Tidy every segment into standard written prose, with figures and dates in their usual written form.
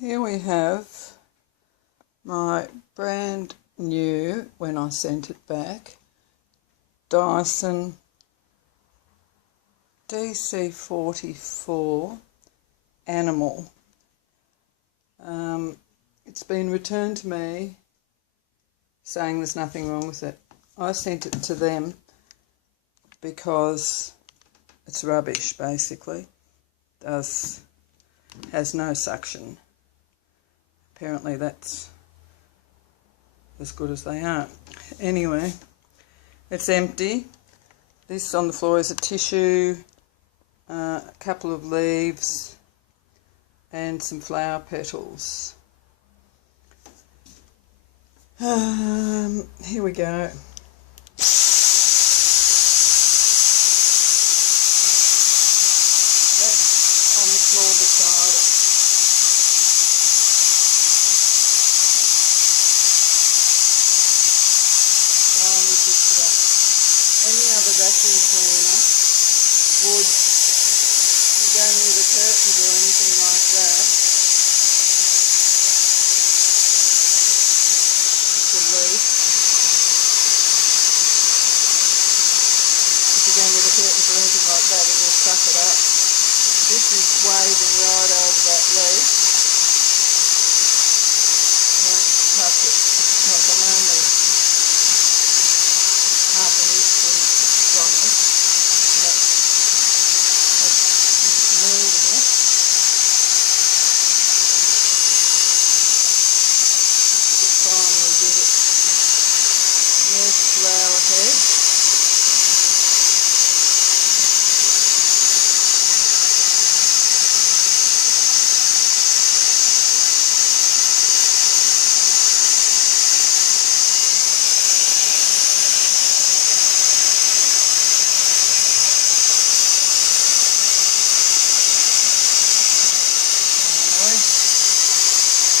Here we have my brand new, when I sent it back, Dyson Dc44 Animal. It's been returned to me saying there's nothing wrong with it. I sent it to them because it's rubbish, basically. Has no suction. Apparently that's as good as they are. Anyway, it's empty. This on the floor is a tissue, a couple of leaves and some flower petals. Here we go. That's on the floor beside it. Any other vacuum cleaner would, if you go near the curtains or anything like that, it's a leak. If you go near the curtains or anything like that, it will suck it up. This is waving right over that leak. Don't touch it. Like I'm only half an inch from it. That's moving it. It finally did it. There's flower head.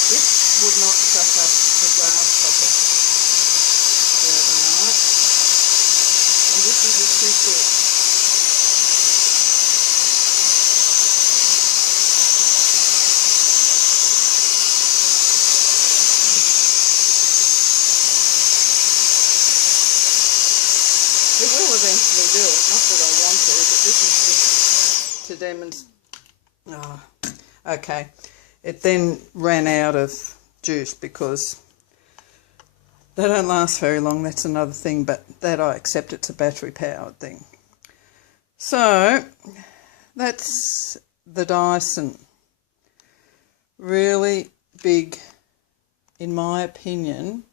This would not suck up the glass topper the other night, and this is a secret. It will eventually do it, not that I want to, but this is just to demonstrate. Oh, okay. It then ran out of juice because they don't last very long, that's another thing, but that I accept, it's a battery powered thing. So that's the Dyson. Really big, in my opinion,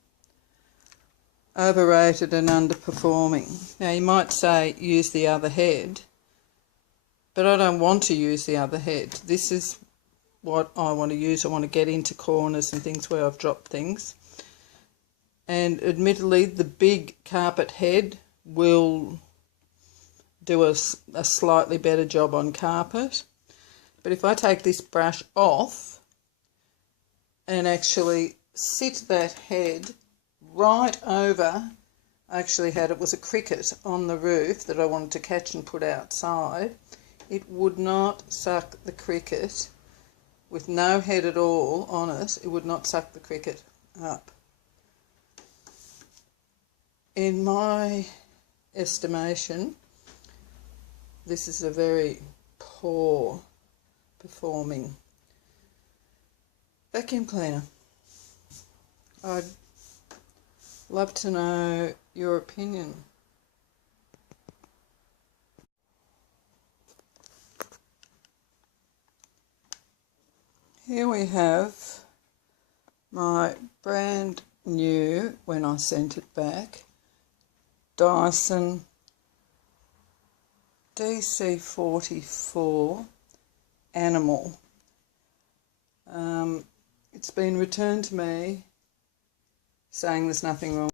overrated and underperforming. Now you might say use the other head, but I don't want to use the other head. This is what I want to use. I want to get into corners and things where I've dropped things. And admittedly, the big carpet head will do a slightly better job on carpet. But if I take this brush off and actually sit that head right over, I actually had, it was a cricket on the roof that I wanted to catch and put outside, it would not suck the cricket. With no head at all on it, it would not suck the cricket up. In my estimation, this is a very poor performing vacuum cleaner. I'd love to know your opinion. Here we have my brand new, when I sent it back, Dyson Dc44 Animal. It's been returned to me saying there's nothing wrong.